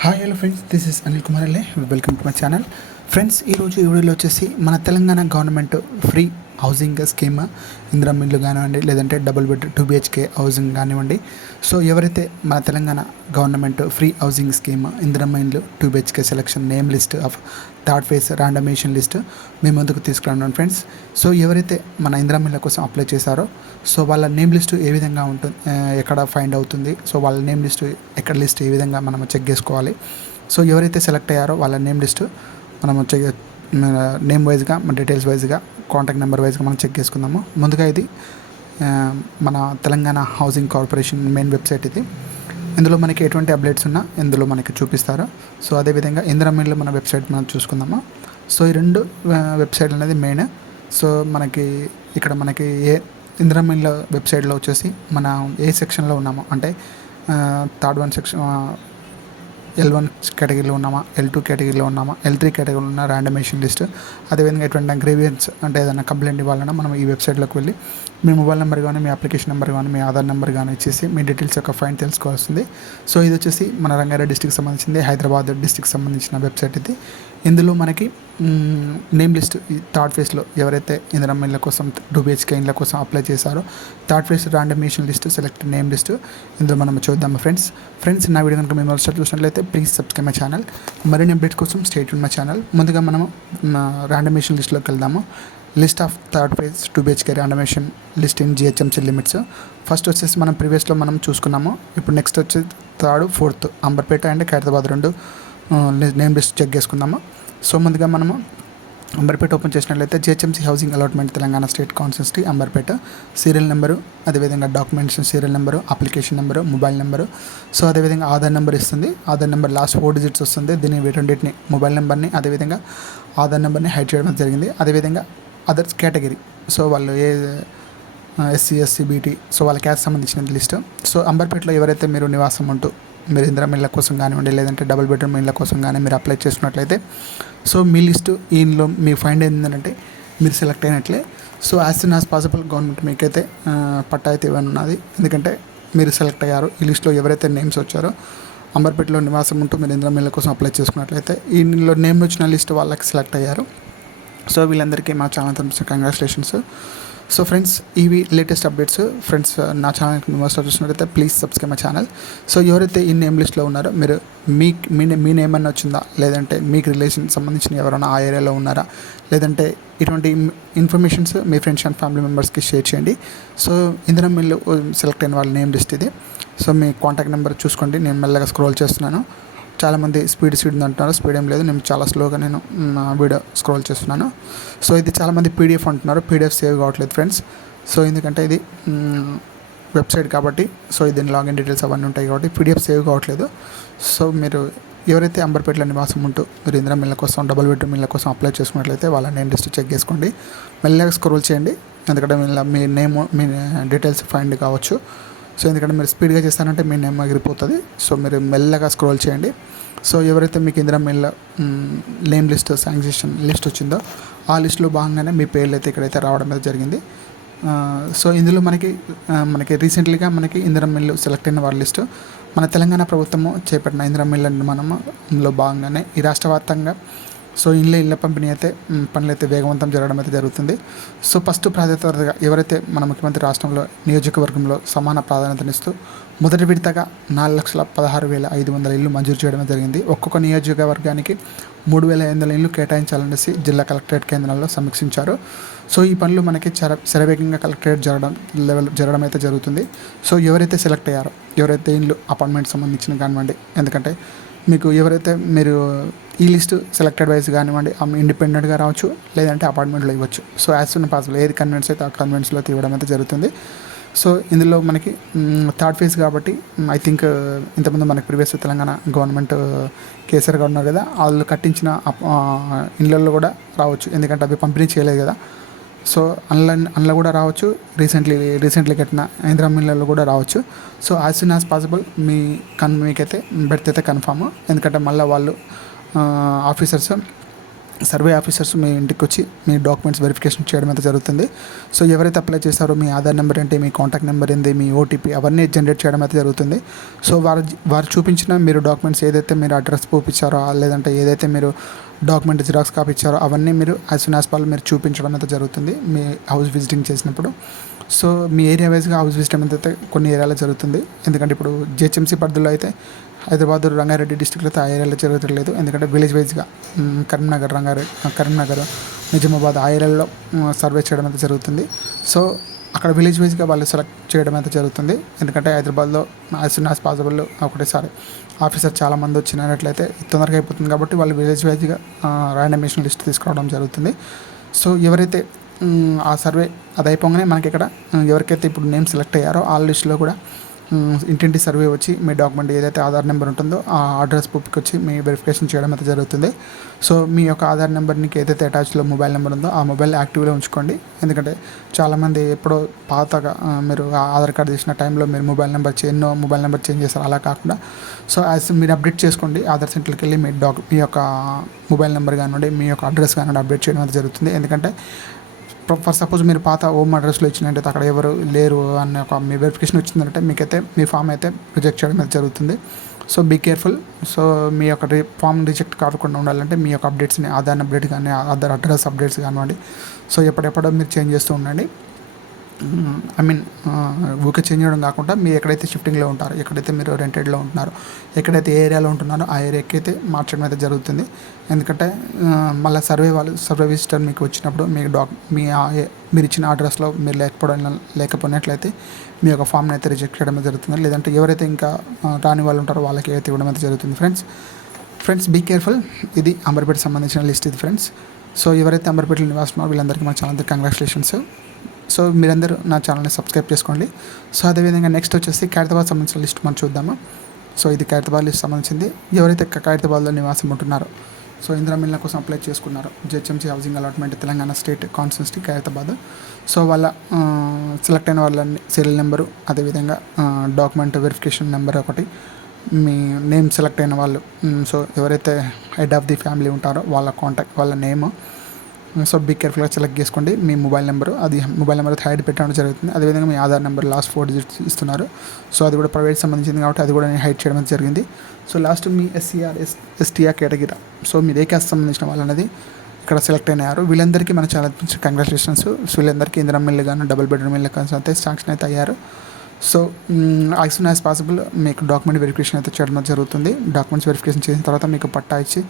Hi hello friends, this is Anil Kumar Alle. Welcome to my channel. Friends, ఈరోజు ఈ వీడియోలో వచ్చేసి మన Telangana government free housing scheme Indiramma ఇల్లు కానివ్వండి, లేదంటే డబుల్ బెడ్ 2 BHK హౌసింగ్ కానివ్వండి. సో ఎవరైతే మన Telangana government free housing scheme Indiramma ఇల్లు 2 BHK selection name list of third phase randomisation list మేము ముందుకు తీసుకురాను ఫ్రెండ్స్. సో ఎవరైతే మన ఇందిరమ్మ ఇళ్ళ కోసం అప్లై చేశారో సో వాళ్ళ నేమ్ లిస్ట్ ఏ విధంగా ఉంటుంది, ఎక్కడ ఫైండ్ అవుతుంది, సో వాళ్ళ నేమ్ లిస్ట్ ఎక్కడ లిస్ట్ ఏ విధంగా మనం చెక్ చేసుకోవాలి. సో ఎవరైతే సెలెక్ట్ అయ్యారో వాళ్ళ నేమ్ లిస్ట్ మనం నేమ్ వైజ్గా, మన డీటెయిల్స్ వైజ్గా, కాంటాక్ట్ నెంబర్ వైజ్గా మనం చెక్ చేసుకుందాము. ముందుగా ఇది మన Telangana housing corporation main website. ఇది ఇందులో మనకి ఎటువంటి అప్డేట్స్ ఉన్నా ఇందులో మనకి చూపిస్తారు. సో అదేవిధంగా ఇందిరమ్మ ఇల్లు మన వెబ్సైట్ మనం చూసుకుందాము. సో ఈ రెండు వెబ్సైట్ అనేది మెయిన్. సో ఇక్కడ మనకి ఇందిరమ్మ ఇల్లు వెబ్సైట్లో వచ్చేసి మన ఏ సెక్షన్లో ఉన్నామో, అంటే థర్డ్ వన్ సెక్షన్ L1 కేటగిరీలో ఉన్నామా, L2 కేటగిరీలో ఉన్నామా, L3 కేటగిరీలో ఉన్న ర్యాండమేషన్ లిస్ట్. అదేవిధంగా ఎటువంటి గ్రీవియన్స్ అంటే ఏదైనా కంప్లైంట్ ఇవ్వాలన్నా మనం ఈ వెబ్సైట్లోకి వెళ్ళి మీ మొబైల్ నెంబర్ కానీ, మీ అప్లికేషన్ నెంబర్ కానీ, మీ ఆధార్ నెంబర్ కానీ ఇచ్చేసి మీ డీటెయిల్స్ యొక్క ఫైన్ తెలుసుకోవాల్సింది. సో ఇది వచ్చేసి మన రంగారెడ్డి డిస్టిక్ సంబంధించింది, హైదరాబాద్ డిస్టిక్ సంబంధించిన వెబ్సైట్ ఇది. ఇందులో మనకి నేమ్ లిస్ట్ థర్డ్ ఫేజ్లో ఎవరైతే ఇందిరమ్మ ఇళ్ళ కోసం 2 BHK ఇళ్ళ కోసం అప్లై చేశారో third phase randomisation list select name list ఇందులో మనం చూద్దాము ఫ్రెండ్స్. నా వీడియో కనుక మేము మొదటిసారి చూసినట్లయితే ప్లీజ్ సబ్స్క్రైబ్ మై ఛానల్. మరిన్ని అప్డేట్స్ కోసం స్టే ట్యూన్ మై ఛానల్. ముందుగా మనము ర్యాండమేషన్ లిస్ట్లోకి వెళ్దాము. List of third phase 2 BHK randomisation list in GHMC limits. First వచ్చేసి మనం ప్రీవియస్లో మనం చూసుకున్నాము. ఇప్పుడు నెక్స్ట్ వచ్చేసి third, fourth Amberpet and Khairatabad రెండు నేమ్ లిస్ట్ చెక్ చేసుకుందాము. సో ముందుగా మనము అంబర్పేట ఓపెన్ చేసినట్లయితే GHMC housing allotment Telangana state constituency Amberpet serial number, అదేవిధంగా documents serial number, application number, mobile number. So అదేవిధంగా ఆధార్ నెంబర్ ఇస్తుంది. ఆధార్ నెంబర్ లాస్ట్ 4 డిజిట్స్ వస్తుంది. దీన్ని రెండింటిని మొబైల్ నెంబర్ని అదేవిధంగా ఆధార్ నెంబర్ని హైడ్ చేయడం జరిగింది. అదేవిధంగా అదర్స్ కేటగిరీ, సో వాళ్ళు SC SC BT, సో వాళ్ళ క్యాస్ట్ సంబంధించిన లిస్ట్. సో అంబర్పేటలో ఎవరైతే మీరు నివాసం ఉంటూ మీరు ఇందిరమ్మ ఇళ్ళ కోసం కానివ్వండి, లేదంటే డబుల్ బెడ్రూమ్ ఇళ్ళ కోసం కానీ మీరు అప్లై చేసుకున్నట్లయితే సో మీ లిస్టు ఈయనలో మీకు ఫైండ్ ఏంటంటే మీరు సెలెక్ట్ అయినట్లే. So as soon as possible government మీకైతే పట్టా అయితే ఇవ్వని ఉన్నది. ఎందుకంటే మీరు సెలెక్ట్ అయ్యారు. ఈ లిస్టులో ఎవరైతే నేమ్స్ వచ్చారో అంబర్పేటలో నివాసం ఉంటూ మీరు ఇందిరమ్మ ఇళ్ళ కోసం అప్లై చేసుకున్నట్లయితే ఈయనలో నేమ్ వచ్చిన లిస్ట్ వాళ్ళకి సెలెక్ట్ అయ్యారు. సో వీళ్ళందరికీ మా ఛానల్ తరఫున కంగ్రాచులేషన్స్. సో ఫ్రెండ్స్, ఇవి లేటెస్ట్ అప్డేట్స్. ఫ్రెండ్స్, నా ఛానల్కి మొదటి చూసినట్లయితే please subscribe my channel. So ఎవరైతే ఈ నేమ్ లిస్ట్లో ఉన్నారో మీరు మీ నేమ్ అన్న వచ్చిందా, లేదంటే మీకు రిలేషన్ సంబంధించిన ఎవరైనా ఆ ఏరియాలో ఉన్నారా, లేదంటే ఇటువంటి informations me friends and family మెంబర్స్కి షేర్ చేయండి. సో ఇందిరమ్మ ఇల్లు సెలెక్ట్ అయిన వాళ్ళ నేమ్ లిస్ట్ ఇది. సో మీ కాంటాక్ట్ నెంబర్ చూసుకోండి. నేను మెల్లగా స్క్రోల్ చేస్తున్నాను. చాలామంది స్పీడ్ అంటున్నారు. స్పీడ్ ఏం లేదు, నేను చాలా స్లోగా నేను వీడియో స్క్రోల్ చేస్తున్నాను. సో ఇది చాలామంది PDF అంటున్నారు. PDF సేవ్ కావట్లేదు ఫ్రెండ్స్. సో ఎందుకంటే ఇది వెబ్సైట్ కాబట్టి, సో దీని లాగిన్ డీటెయిల్స్ అవన్నీ ఉంటాయి కాబట్టి PDF సేవ్ కావట్లేదు. సో మీరు ఎవరైతే అంబర్పేటలో నివాసం ఉంటూ మీరు ఇందిరమ్మ ఇళ్ళ కోసం, డబుల్ బెడ్రూమ్ ఇళ్ళ కోసం అప్లై చేసుకున్నట్లయితే వాళ్ళ నేమ్ లిస్ట్ చెక్ చేసుకోండి. మెల్లగా స్క్రోల్ చేయండి, ఎందుకంటే మీ నేమ్, మీ డీటెయిల్స్ ఫైండ్ కావచ్చు. సో ఎందుకంటే మీరు స్పీడ్గా చేస్తారంటే మీ నేమ్ ఎగిరిపోతుంది. సో మీరు మెల్లగా స్క్రోల్ చేయండి. సో ఎవరైతే మీకు ఇందిరమ్మ ఇళ్ళ నేమ్ లిస్ట్ శాంక్షన్ లిస్ట్ వచ్చిందో ఆ లిస్టులో భాగంగానే మీ పేర్లు అయితే ఇక్కడైతే రావడం అనేది జరిగింది. సో ఇందులో మనకి రీసెంట్లీగా మనకి ఇందిరమ్మ ఇల్లు సెలెక్ట్ అయిన వాళ్ళ లిస్టు మన తెలంగాణ ప్రభుత్వము చేపట్టిన ఇందిరమ్మ ఇళ్ళ నిర్మాణంలో భాగంగానే ఈ రాష్ట్ర వ్యాప్తంగా సో ఇళ్ళ పంపిణీ అయితే పనులు అయితే వేగవంతం జరగడం అయితే జరుగుతుంది. సో ఫస్ట్ ప్రాధాన్యతగా ఎవరైతే మన ముఖ్యమంత్రి రాష్ట్రంలో నియోజకవర్గంలో సమాన ప్రాధాన్యతనిస్తూ మొదటి విడతగా 4,16,500 ఇళ్ళు మంజూరు చేయడం జరిగింది. ఒక్కొక్క నియోజకవర్గానికి 3,500 ఇళ్ళు కేటాయించాలనేసి జిల్లా కలెక్టరేట్ కేంద్రాల్లో సమీక్షించారు. సో ఈ పనులు మనకి శరవేగంగా కలెక్టరేట్ జరగడం అయితే జరుగుతుంది. సో ఎవరైతే సెలెక్ట్ అయ్యారో, ఎవరైతే ఇళ్ళు అపార్ట్మెంట్ సంబంధించిన కానివ్వండి, ఎందుకంటే మీరు ఈ లిస్టు సెలెక్టెడ్ వైజ్ కానివ్వండి, ఇండిపెండెంట్గా రావచ్చు, లేదంటే అపార్ట్మెంట్లో ఇవ్వచ్చు. సో యాజ్ సూన్ పాసిబుల్ ఏది కన్వెన్స్ అయితే ఆ కన్వెన్స్లో తీయడం అయితే జరుగుతుంది. సో ఇందులో మనకి థర్డ్ ఫేజ్ కాబట్టి ఐ థింక్ ఇంతకుముందు మనకి ప్రీవియస్ తెలంగాణ గవర్నమెంట్ కేసీఆర్ గారు ఉన్నారు కదా, వాళ్ళు కట్టించిన ఇళ్ళల్లో కూడా రావచ్చు. ఎందుకంటే అవి పంపిణీ చేయలేదు కదా. సో అందులో కూడా రావచ్చు. రీసెంట్లీ కట్టిన ఇందిరమ్మ ఇళ్ళల్లో కూడా రావచ్చు. So as soon as possible మీకైతే బెర్త్ అయితే కన్ఫామ్. ఎందుకంటే మళ్ళీ వాళ్ళు ఆఫీసర్స్ సర్వే ఆఫీసర్స్ మీ ఇంటికి వచ్చి మీ డాక్యుమెంట్స్ వెరిఫికేషన్ చేయడం అయితే జరుగుతుంది. సో ఎవరైతే అప్లై చేస్తారో మీ ఆధార్ నెంబర్ ఏంటి, మీ కాంటాక్ట్ నెంబర్ ఏంటి, మీ ఓటీపీ అవన్నీ జనరేట్ చేయడం అయితే జరుగుతుంది. సో వారు చూపించిన మీరు డాక్యుమెంట్స్ ఏదైతే మీరు అడ్రస్ చూపించారో లేదంటే ఏదైతే మీరు డాక్యుమెంట్ జిరాక్స్ కాపీ ఇచ్చారో అవన్నీ మీరు యాజ్ సూన్ యాజ్ పాల్ మీరు చూపించడం అయితే జరుగుతుంది మీ హౌస్ విజిటింగ్ చేసినప్పుడు. సో మీ ఏరియా వైజ్గా హౌస్ విజిట్ అయితే కొన్ని ఏరియాలో జరుగుతుంది. ఎందుకంటే ఇప్పుడు జిహెచ్ఎంసీ పరిధిలో అయితే హైదరాబాద్ రంగారెడ్డి డిస్టిక్లో అయితే ఆ ఏరియాలో జరగట్లేదు. ఎందుకంటే విలేజ్ వైజ్గా కరీంనగర్ నిజామాబాద్ ఆ ఏరియాలో సర్వే చేయడం అయితే జరుగుతుంది. సో అక్కడ విలేజ్ వైజ్గా వాళ్ళు సెలెక్ట్ చేయడం అయితే జరుగుతుంది. ఎందుకంటే హైదరాబాద్లో యాజ్ సూన్ యాజ్ పాసిబుల్ ఒకటేసారి ఆఫీసర్ చాలామంది వచ్చినట్లయితే తొందరగా అయిపోతుంది కాబట్టి వాళ్ళు విలేజ్ వైజ్గా ర్యాండమేషన్ లిస్ట్ తీసుకురావడం జరుగుతుంది. సో ఎవరైతే ఆ సర్వే అది అయిపోగానే మనకి ఇక్కడ ఎవరికైతే ఇప్పుడు నేమ్ సెలెక్ట్ అయ్యారో ఆ లిస్టులో కూడా ఇంటింటి సర్వే వచ్చి మీ డాక్యుమెంట్ ఏదైతే ఆధార్ నెంబర్ ఉంటుందో ఆ అడ్రస్ ప్రూఫ్కి వచ్చి మీ వెరిఫికేషన్ చేయడం అయితే జరుగుతుంది. సో మీ యొక్క ఆధార్ నెంబర్కి ఏదైతే అటాచ్లో మొబైల్ నెంబర్ ఉందో ఆ మొబైల్ యాక్టివ్లో ఉంచుకోండి. ఎందుకంటే చాలామంది ఎప్పుడో పాతగా మీరు ఆధార్ కార్డు తీసిన టైంలో మీరు మొబైల్ నెంబర్ చేంజ్ చేస్తారు. అలా కాకుండా సో మీరు అప్డేట్ చేసుకోండి. ఆధార్ సెంటర్కి వెళ్ళి మీ యొక్క మొబైల్ నెంబర్ కానివ్వండి, మీ యొక్క అడ్రస్ కానివ్వండి అప్డేట్ చేయడం అయితే జరుగుతుంది. ఎందుకంటే ఫర్ సపోజ్ మీరు పాత హోమ్ అడ్రస్లో ఇచ్చినట్టయితే అక్కడ ఎవరు లేరు అనే ఒక మీ వెరిఫికేషన్ వచ్చిందంటే మీకైతే మీ ఫామ్ అయితే రిజెక్ట్ చేయడం అయితే జరుగుతుంది. So be careful. సో మీ యొక్క ఫామ్ రిజెక్ట్ కాకుండా ఉండాలంటే మీ యొక్క అప్డేట్స్ని ఆధార్ అప్డేట్ కానీ ఆధార్ అడ్రస్ అప్డేట్స్ కానివ్వండి సో ఎప్పుడెప్పుడో మీరు చేంజ్ చేస్తూ ఉండండి. ఊరికే చేంజ్ చేయడం కాకుండా మీరు ఎక్కడైతే షిఫ్టింగ్లో ఉంటారో, ఎక్కడైతే మీరు రెంటెడ్లో ఉంటున్నారో, ఎక్కడైతే ఏ ఏరియాలో ఉంటున్నారో ఆ ఏరియాకి అయితే మార్చడం అయితే జరుగుతుంది. ఎందుకంటే మళ్ళీ సర్వే విజిటర్ మీకు వచ్చినప్పుడు మీరు ఇచ్చిన అడ్రస్లో మీరు లేకపోయినట్లయితే మీ యొక్క ఫామ్ని అయితే రిజెక్ట్ చేయడం జరుగుతుంది. లేదంటే ఎవరైతే ఇంకా రాని వాళ్ళు ఉంటారో వాళ్ళకి అయితే ఇవ్వడం అయితే జరుగుతుంది. Friends be careful. ఇది అంబర్పేటకి సంబంధించిన లిస్ట్ ఇది ఫ్రెండ్స్. సో ఎవరైతే అంబర్పేటలో నివాసమో వీళ్ళందరికీ మా ఛానల్ కంగ్రాచులేషన్స్. సో మీరందరూ నా ఛానల్ని సబ్స్క్రైబ్ చేసుకోండి. సో అదేవిధంగా నెక్స్ట్ వచ్చేసి ఖైరతాబాద్ సంబంధించిన లిస్ట్ మనం చూద్దాము. సో ఇది ఖైరతాబాద్ లిస్ట్ సంబంధించింది. ఎవరైతే ఖైరతాబాద్లో నివాసం ఉంటున్నారో సో ఇందిరా మిల్లుల కోసం అప్లై చేసుకున్నారో GHMC housing allotment Telangana state constituency Khairatabad. So వాళ్ళ సెలెక్ట్ అయిన వాళ్ళని సీరియల్ నెంబరు, అదేవిధంగా డాక్యుమెంట్ వెరిఫికేషన్ నెంబర్ ఒకటి, మీ నేమ్ సెలెక్ట్ అయిన వాళ్ళు సో ఎవరైతే హెడ్ ఆఫ్ ది ఫ్యామిలీ ఉంటారో వాళ్ళ కాంటాక్ట్, వాళ్ళ నేమ్. సో బీ కేర్ఫుల్గా సెలెక్ట్ చేసుకోండి. మీ మొబైల్ నెంబరు, అది మొబైల్ నెంబర్ హైడ్ పెట్టడం జరుగుతుంది. అదేవిధంగా మీ ఆధార్ నెంబర్ లాస్ట్ 4 డిజిట్స్ ఇస్తున్నారు. సో అది కూడా ప్రైవేట్ సంబంధించింది కాబట్టి అది కూడా నేను హైడ్ చేయడం జరిగింది. సో లాస్ట్ మీ ఎస్టీఆర్ కేటగిరీ, సో మీరు ఏ క్యాస్ట్ సంబంధించిన వాళ్ళు అనేది ఇక్కడ సెలెక్ట్ అయినారు. వీళ్ళందరికీ మన చాలా కంగ్రాచులేషన్స్. సో వీళ్ళందరికీ ఇందిరా మిల్లు కానీ డబుల్ బెడ్రూమ్ ఇల్లు కానీ అయితే శాంక్షన్ అయితే అయ్యారు. So as soon as possible మీకు డాక్యుమెంట్ వెరిఫికేషన్ అయితే చేయడం జరుగుతుంది. డాక్యుమెంట్స్ వెరిఫికేషన్ చేసిన తర్వాత మీకు పట్టా ఇచ్చి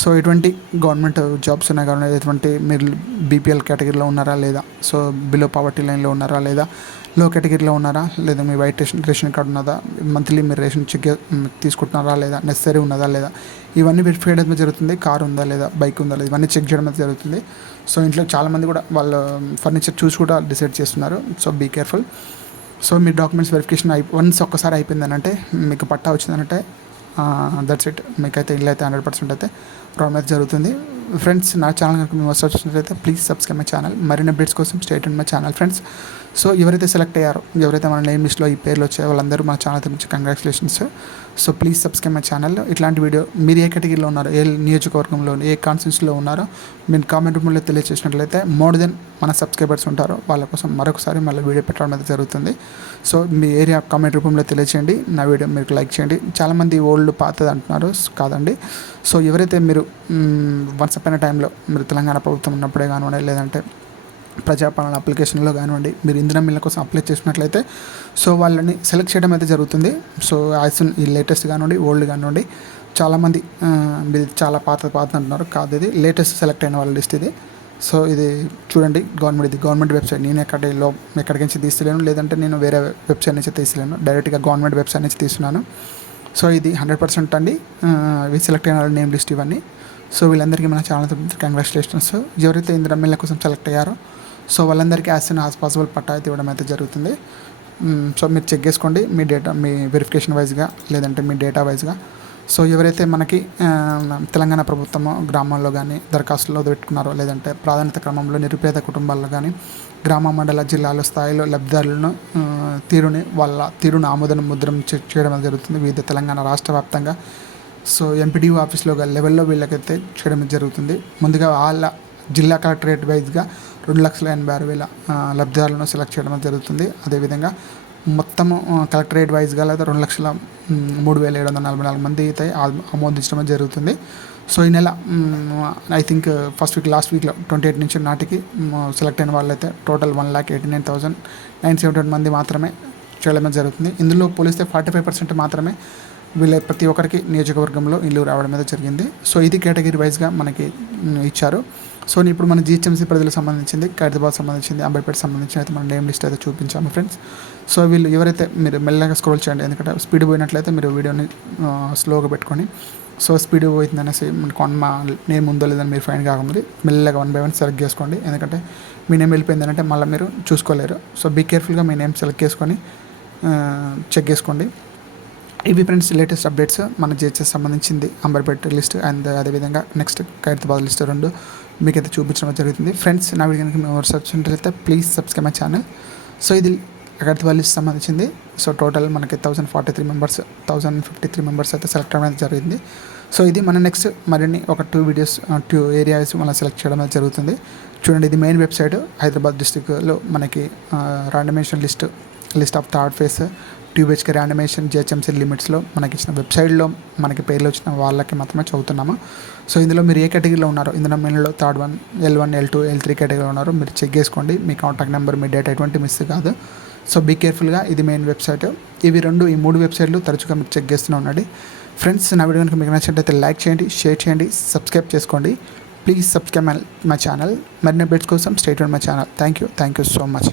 సో ఎటువంటి గవర్నమెంట్ జాబ్స్ ఉన్నాయి కానీ ఎటువంటి మీరు బీపీఎల్ కేటగిరీలో ఉన్నారా లేదా, సో బిలో పావర్టీ లైన్లో ఉన్నారా లేదా, లో కేటగిరీలో ఉన్నారా లేదా, మీ వైట్ రేషన్ కార్డు ఉన్నదా, మంత్లీ మీరు రేషన్ చెక్ తీసుకుంటున్నారా లేదా, నెసరీ ఉన్నదా లేదా, ఇవన్నీ వెరిఫై చేయడం జరుగుతుంది. కార్ ఉందా లేదా, బైక్ ఉందా లేదా, ఇవన్నీ చెక్ చేయడం జరుగుతుంది. సో ఇంట్లో చాలామంది కూడా వాళ్ళ ఫర్నిచర్ చూసి కూడా డిసైడ్ చేస్తున్నారు. So be careful. సో మీ డాక్యుమెంట్స్ వెరిఫికేషన్ వన్స్ ఒక్కసారి అయిపోయిందనంటే మీకు పట్టా వచ్చిందనంటే దట్స్ ఇట్. మీకైతే ఇల్లు అయితే 100% అయితే రావడం అయితే జరుగుతుంది. ఫ్రెండ్స్ నా ఛానల్ కనుక మీరు వస్తూ వచ్చినట్లయితే ప్లీజ్ సబ్స్క్రైబ్ మై ఛానల్. మరిన్ని అప్డేట్స్ కోసం stay tuned my channel friends. So ఎవరైతే సెలెక్ట్ అయ్యారో, ఎవరైతే మన నేమ్ లిస్ట్లో ఈ పేర్లు వచ్చాయో వాళ్ళందరూ మన ఛానల్ గురించి congratulations. So please subscribe my channel. ఇట్లాంటి వీడియో మీరు ఏ కేటగిరీలో ఉన్నారో, ఏ నియోజకవర్గంలో, ఏ కాన్స్టిట్యూన్సీలో ఉన్నారో మీరు కామెంట్ రూపంలో తెలియజేసినట్లయితే మోర్ దెన్ మన సబ్స్క్రైబర్స్ ఉంటారో వాళ్ళ కోసం మరొకసారి మళ్ళీ వీడియో పెట్టడం అయితే జరుగుతుంది. సో మీ ఏరియా కామెంట్ రూపంలో తెలియచేయండి. నా వీడియో మీకు లైక్ చేయండి. చాలామంది ఓల్డ్ పాతది అంటున్నారు, కాదండి. సో ఎవరైతే మీరు వన్స్ అప్ అయిన టైంలో మీరు తెలంగాణ ప్రభుత్వం ఉన్నప్పుడే కానివ్వండి, లేదంటే ప్రజాపాలన అప్లికేషన్లో కానివ్వండి మీరు ఇందిరా మిల్ల కోసం అప్లై చేసినట్లయితే సో వాళ్ళని సెలెక్ట్ చేయడం అయితే జరుగుతుంది. సో యాజ్ ఈ లేటెస్ట్ కానివ్వండి, ఓల్డ్ కానివ్వండి, చాలామంది మీరు చాలా పాత అంటున్నారు, కాదు ఇది లేటెస్ట్ సెలెక్ట్ అయిన వాళ్ళ లిస్ట్ ఇది. సో ఇది చూడండి, గవర్నమెంట్ వెబ్సైట్. నేను ఎక్కడికి నుంచి తీస్తలేను, లేదంటే నేను వేరే వెబ్సైట్ నుంచి తీస్తలేను, డైరెక్ట్గా గవర్నమెంట్ వెబ్సైట్ నుంచి తీస్తున్నాను. సో ఇది 100% అండి. ఇవి సెలెక్ట్ అయిన వాళ్ళ నేమ్ లిస్ట్ ఇవన్నీ. సో వీళ్ళందరికీ మన ఛానల్ తరపున కంగ్రాచులేషన్స్. ఎవరైతే ఇందిరా మిల్ల కోసం సెలెక్ట్ అయ్యారో సో వాళ్ళందరికీ యాజ్ సూన్ యాజ్ పాసిబుల్ పట్టా అయితే ఇవ్వడం అయితే జరుగుతుంది. సో మీరు చెక్ చేసుకోండి మీ డేటా, మీ వెరిఫికేషన్ వైజ్గా లేదంటే మీ డేటా వైజ్గా. సో ఎవరైతే మనకి తెలంగాణ ప్రభుత్వము గ్రామాల్లో కానీ దరఖాస్తులో పెట్టుకున్నారో, లేదంటే ప్రాధాన్యత క్రమంలో నిరుపేద కుటుంబాల్లో కానీ గ్రామ మండల జిల్లాల స్థాయిలో లబ్ధిదారులను తీరుని ఆమోదన ముద్రం చేయడం జరుగుతుంది. వివిధ తెలంగాణ రాష్ట్ర వ్యాప్తంగా సో ఎంపీడీఓ ఆఫీస్లో లెవెల్లో వీళ్ళకైతే చేయడం జరుగుతుంది. ముందుగా వాళ్ళ జిల్లా కలెక్టరేట్ వైజ్గా 2,86,000 లబ్ధిదారులను సెలెక్ట్ చేయడం జరుగుతుంది. అదేవిధంగా మొత్తము కలెక్టరేట్ వైజ్గా లేదా 2,03,744 మంది అయితే ఆమోదించడం జరుగుతుంది. సో ఈ నెల I think first week last వీక్లో 28 నుంచి నాటికి సెలెక్ట్ అయిన వాళ్ళైతే టోటల్ 1,89,971 మంది మాత్రమే చేయడం జరుగుతుంది. ఇందులో పోలిస్తే 45% మాత్రమే వీళ్ళ ప్రతి ఒక్కరికి నియోజకవర్గంలో ఇల్లు రావడం మీద జరిగింది. సో ఇది కేటగిరీ వైజ్గా మనకి ఇచ్చారు. సో ఇప్పుడు మన జిహెచ్ఎంసీ పరిధికి సంబంధించింది, ఖైరతాబాద్ సంబంధించింది, అంబర్పేట సంబంధించిన అయితే మన నేమ్ లిస్ట్ అయితే చూపించాము ఫ్రెండ్స్. సో వీళ్ళు ఎవరైతే మీరు మెల్లగా స్క్రోల్ చేయండి, ఎందుకంటే స్పీడ్ పోయినట్లయితే మీరు వీడియోని స్లోగా పెట్టుకొని సో స్పీడ్ పోతుంది అనేసి మా నేమ్ ఉందో లేదని మీరు ఫైన్ కాకముందు మెల్లగా 1 by 1 సెలెక్ట్ చేసుకోండి. ఎందుకంటే మీ నేమ్ వెళ్ళిపోయింది అంటే మళ్ళీ మీరు చూసుకోలేరు. సో బీ కేర్ఫుల్గా మీ నేమ్ సెలెక్ట్ చేసుకొని చెక్ చేసుకోండి. ఇవి ఫ్రెండ్స్ లేటెస్ట్ అప్డేట్స్ మన జిహెచ్ఎస్ సంబంధించింది అంబర్పేట లిస్ట్ అండ్ అదేవిధంగా నెక్స్ట్ ఖైరతాబాద్ లిస్ట్ 2 మీకైతే చూపించడం జరుగుతుంది. ఫ్రెండ్స్ నా వీడియో కనుక మీరు సర్చ్ అయితే please subscribe my channel. So ఇది ఖైరతాబాద్ లిస్ట్ సంబంధించింది. సో టోటల్ మనకి 1,053 మెంబర్స్ అయితే సెలెక్ట్ అవ్వడం జరిగింది. సో ఇది మన నెక్స్ట్ మరిన్ని ఒక 2 ఏరియాస్ మనం సెలెక్ట్ చేయడం జరుగుతుంది. చూడండి, ఇది మెయిన్ వెబ్సైట్ హైదరాబాద్ డిస్టిక్లో మనకి randomisation list of third phase 2 BHK randomisation GHMC లిమిట్స్లో మనకి ఇచ్చిన వెబ్సైట్లో మనకి పేర్లు వచ్చిన వాళ్ళకి మాత్రమే చదువుతున్నాము. సో ఇందులో మీరు ఏ కేటగిరీలో ఉన్నారో, ఇందులో మెయిన్లో థర్డ్ 1, L1, L2, L3 కేటగిరీలో ఉన్నారో మీరు చెక్ చేసుకోండి. మీ కాంటాక్ట్ నెంబర్, మీ డేటా ఎటువంటి మిస్ కాదు. సో బీ కేర్ఫుల్గా. ఇది మెయిన్ వెబ్సైట్. ఈ 3 వెబ్సైట్లు తరచుగా మీరు చెక్ చేస్తూనే ఉండండి. ఫ్రెండ్స్ నా వీడియో కనుక మీకు నచ్చినట్లయితే లైక్ చేయండి, షేర్ చేయండి, సబ్స్క్రైబ్ చేసుకోండి. Please subscribe my channel. మరిన్ని అప్డేట్స్ కోసం stay tune my channel. Thank you so much.